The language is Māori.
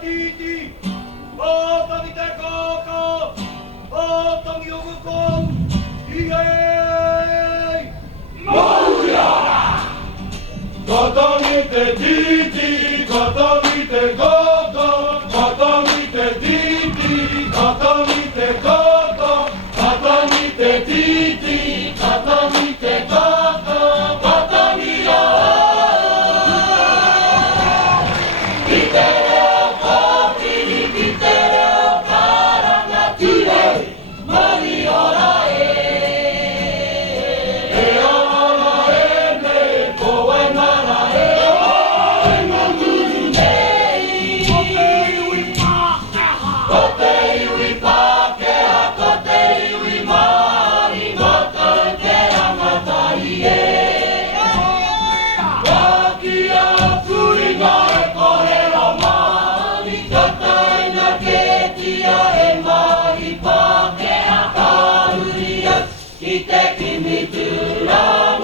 titi, bota mi te koko, bota mi ogukon, iei! Mauliara! Kata mi te titi, kata mi te koko, kata mi te titi, kata mi te koko, kata mi te titi, kata mi te koko, kata mi o. Vitere o kopiri, vitere o karangatire, mari ora e. E ora e ne, koe nara e o e mamuru nei. Kote iwi Pākehā, kote iwi mari, mata te rangatai e. Waki a kuringa e kohero mari, kataina ketia e mari Pākehā, ka uri atu i te kimitura.